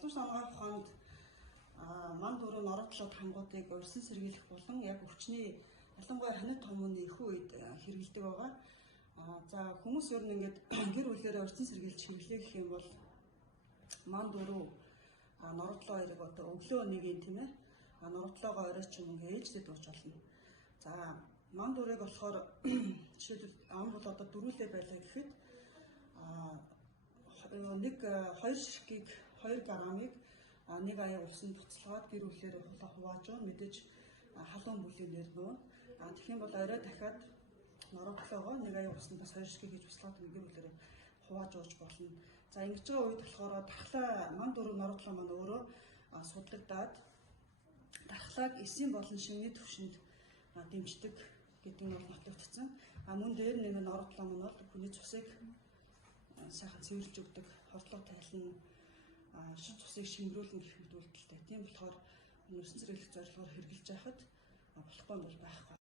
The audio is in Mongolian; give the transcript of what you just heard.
Олон сангаа ухаанд манд дөрөв норотлоод хангуудыг урьсан сэргийлэх болон яг өвчний ялангуяа ханит томооны их үед хэрэгэлдэг байгаа. За хүмүүс ер нь ингээд гэр бүлээрээ урьсан сэргийлж хэрэглэх гэх юм бол манд дөрөв норотлоо хоёрыг одоо өглөө нэгийн тийм ээ норотлоогоо орой ч юм ингээ ээжтэд ууж болно. За манд дөрөвийг болохоор жишээлбэл ам бол одоо дөрүүлээ байлаа гэхэд нэг 2 ширхгийг 2 граммыг нэг аяа усанд буцалгаад гэр бүлээрээ хувааж байгаа. Мэдээж халуун бүлээнээр нөө. Тэгэх юм бол орой дахиад норотлоогоо нэг аяа усанд бас 2 ширхгийг хийж буцалгаад гэр бүлээрээ хувааж ууж болно. За ингэж байгаа үед болохоор дархлаа манд дөрөв норотлоо маань өөрөө судлагдаад дархлааг эсийн болон шимний түвшинд дэмждэг гэдэг нь бол нотогдсон. Мөн дээр нэг норотлоо маань бол хүний цусыг сайхан цэвэрлж өгдөг, хордлого тайлна, шин цусыг шингэрүүлнэ гэх мэт үйлдэлтэй. Тийм болохоор нөөцийн зэрэглэх зорилгоор хэрэгжилж байхад болохгүй бол байхгүй.